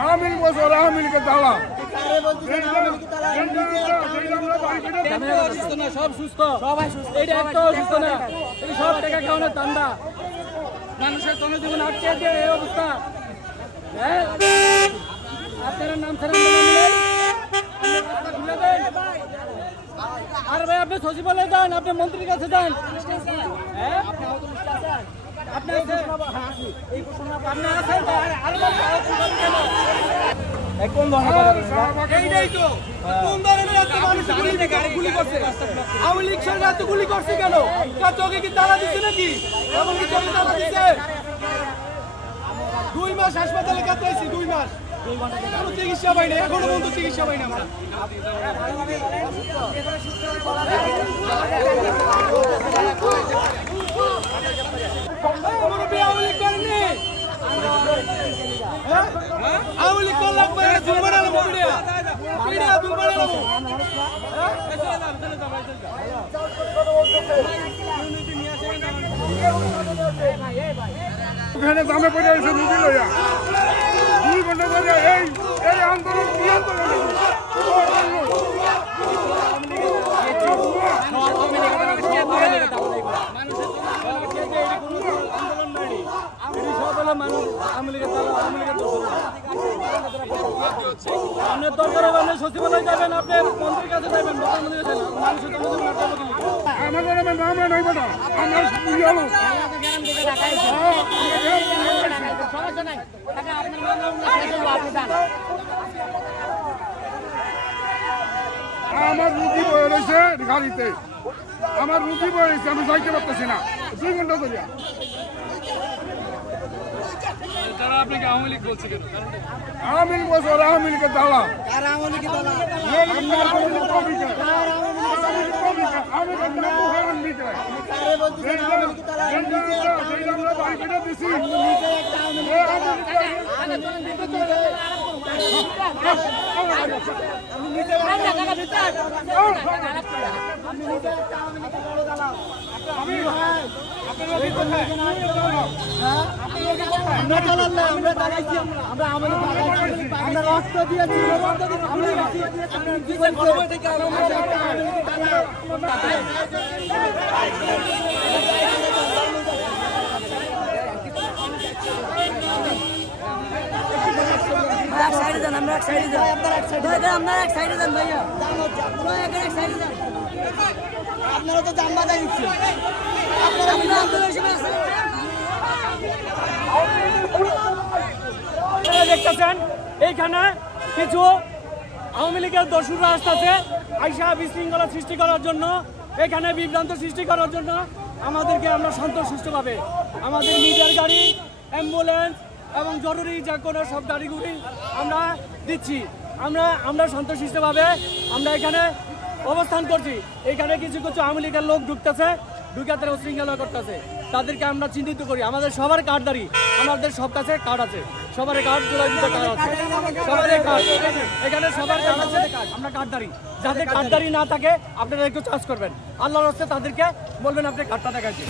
আওয়ামী লীগ বছর আওয়ামী লীগের দালা সব সুস্থ এটা একটা অসুস্থ না এই সব টাকা খাওয়ানোর ধান্দা মানুষের জনজীবন আটকে দিয়ে এই অবস্থা হ্যাঁ আপনারা নাম ছাড়া আর ভাই আপনি সচিবালয়ে যান আপনি মন্ত্রীর কাছে যান হ্যাঁ আপনি কোন গুলি করছে আওয়ামী লীগ সরকার তো গুলি করছে কেন চোখে কি তালা দিচ্ছে নাকি এমন কি চোখে তালা দিচ্ছে 2 মাস হাসপাতালে কাটাইছি 2 মাস কোনো চিকিৎসা পাই না এখনো পর্যন্ত চিকিৎসা পাই না আমরা আওয়ামী লীগ করেনি আওয়ামী লীগ করলে দুল বানালো দুল বানালো ওখানে দামে পড়ে এসে নদী লইয়া 2 ঘন্টা ধরে এই আন্দোলন কি আন্দোলন আপনার দরকার হবে আপনি সচিবালয় যাবেন আপনি মন্ত্রীর কাছে যাবেন আমার গ্রামে মামলা নইব না আমার আমার রুগী বয়ে রয়েছে গাড়িতে আমার রুগী বয়ে রয়েছে আমি যাইতে পারতেছি না 2 ঘন্টা ধরে আপনাকে আওয়ামী লীগ বলছে কেন আওয়ামী লীগ বছর আওয়ামী লীগের দালা আমরা রক্ত দিয়েছি এক সাইডে যান আমরা এক সাইডে যান আপনারা এক সাইডে যান ভাইয়া এক সাইডে যান আপনারা তো জাম্বা দিচ্ছেন দেখতেছেন এইখানে কিছু আওয়ামী লীগের দস্যুরা আসতেছে আইসা বিশৃঙ্খলা সৃষ্টি করার জন্য এখানে বিভ্রান্ত সৃষ্টি করার জন্য আমাদেরকে আমরা সন্তোষভাবে আমাদের মিডিয়ার গাড়ি অ্যাম্বুলেন্স এবং জরুরি যে কোনো সব গাড়িগুলি আমরা দিচ্ছি আমরা সন্তোষভাবে আমরা এখানে অবস্থান করছি এখানে কিছু আওয়ামী লীগের লোক ঢুকতেছে ঢুকে তারা উশৃঙ্খলা করতেছে তাদেরকে আমরা চিহ্নিত করি আমাদের সবার কার্ডদারি আমাদের সব কাছে কার্ড আছে সবার কার্ড জোড়ায় দিতে কার্ড আছে সবার কার্ড এখানে সবার কার্ড আছে আমরা কার্ডদারি যাদের কার্ডদারি না থাকে আপনারা একটু চার্জ করবেন আল্লাহর রাস্তায় তাদেরকে বলবেন আপনি কার্ডটা দেখাচ্ছি